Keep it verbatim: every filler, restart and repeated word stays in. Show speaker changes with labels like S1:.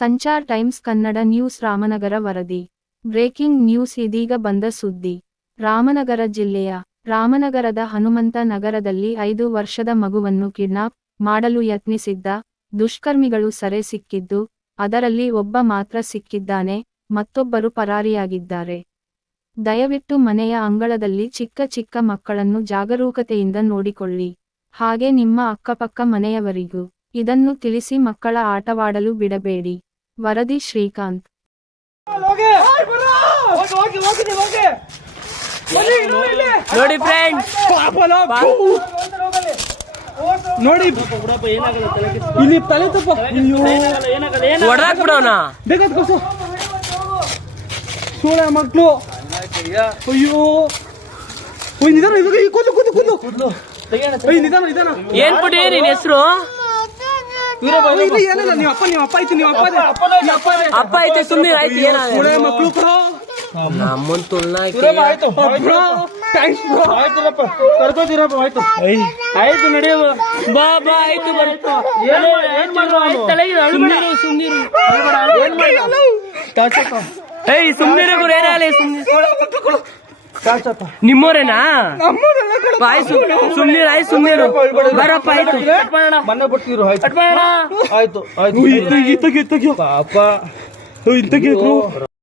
S1: Sanchar Times Kannada news Ramanagara ವರದಿ. Breaking news ಇದೀಗ ಬಂದ ಸುದ್ದಿ. ರಾಮನಗರ ಜಿಲ್ಲೆಯ ರಾಮನಗರದ ಹನುಮಂತ ನಗರದಲ್ಲಿ ಐದು ವರ್ಷದ ಮಗುವನ್ನು ಕಿಡ್ನಾಪ್ ಮಾಡಲು ಯತ್ನಿಸಿದ್ದ ದುಷ್ಕರ್ಮಿಗಳು ಸೆರೆ ಸಿಕ್ಕಿದ್ದು, ಅದರಲ್ಲಿ ಒಬ್ಬ ಮಾತ್ರ ಸಿಕ್ಕಿದ್ದಾನೆ, ಮತ್ತೊಬ್ಬರು ಪರಾರಿಯಾಗಿದ್ದಾರೆ. ದಯವಿಟ್ಟು ಮನೆಯ ಅಂಗಳದಲ್ಲಿ ಚಿಕ್ಕ ಚಿಕ್ಕ ಮಕ್ಕಳನ್ನು ಜಾಗರೂಕತೆಯಿಂದ ನೋಡಿಕೊಳ್ಳಿ. ಹಾಗೆ ನಿಮ್ಮ ಅಕ್ಕಪಕ್ಕ ಮನೆಯವರಿಗೂ ಇದನ್ನು ತಿಳಿಸಿ ಮಕ್ಕಳ ಆಟವಾಡಲು ಬಿಡಬೇಡಿ. ವರದಿ ಶ್ರೀಕಾಂತ್.
S2: ನೋಡಿ ಫ್ರೆಂಡ್ಸ್,
S3: ನೋಡಿ ಇಲ್ಲಿ ತಲೆ ತಪ್ಪ
S2: ಹೊಡೆದಾಕ್ ಬಿಡೋಣ.
S3: ಬೇಕಾದ ಕೊಸು ಸೋಳ ಮಕ್ಕಳು. ಅಯ್ಯೋ ನಿಧಾನ, ಕೂದು ಕೂದು ಕೂದು ನಿಧಾನ ನಿಧಾನ.
S2: ಏನ್ ಬಿಡಿ ನಿನ್ ಹೆಸರು?
S3: ಏನಿಲ್ಲ, ನೀವು ಅಪ್ಪ ನೀವು ಅಪ್ಪ ಆಯ್ತು, ನೀವು ಅಪ್ಪ
S2: ಅಪ್ಪ ಐತೆ ಸುಮ್ಮನೆ ಆಯ್ತು. ಏನ
S3: ಸೋಳ ಮಕ್ಕಳು
S2: ನಮ್ಮನ್ ತುಳ್ನ
S3: ಕರ್ಕೋತೀರಪ್ಪ. ಆಯ್ತು ಆಯ್ತು ನಡೆಯುವ
S2: ಬಾ ಬಾ ಆಯ್ತು ಬರುತ್ತೋ. ಏಯ್ ಸುಮ್ನಿರ ಗುರು, ಏನಾಗಲಿ ಸುಮ್ನೆ. ನಿಮ್ಮೋರೇನಾ? ಬಾಯ್ ಸುಮ್ನೀರು, ಆಯ್ತು ಸುಮ್ನೀರು, ಬರಪ್ಪ ಆಯ್ತು.
S3: ಮನೆ ಬಿಡ್ತೀರು. ಆಯ್ತು ಆಯ್ತು ಆಯ್ತು. ಪಾಪ ಇಂತ